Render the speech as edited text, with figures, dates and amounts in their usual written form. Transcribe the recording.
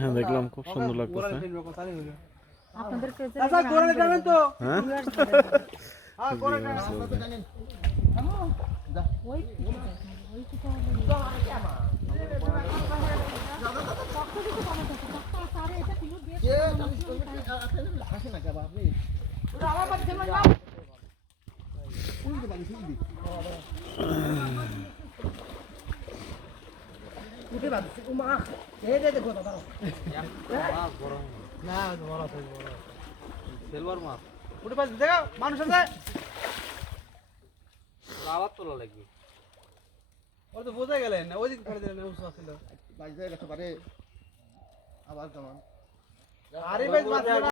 হ্যাঁ দেখলাম, খুব সুন্দর লাগতেছে। মানুষ আছে আবার তোলা লাগবে, ওরা তো বোঝা গেলেন না, ওই দিন ফেলে দিলেন উঁচু আসছিল আবার কেমন আরে ভাই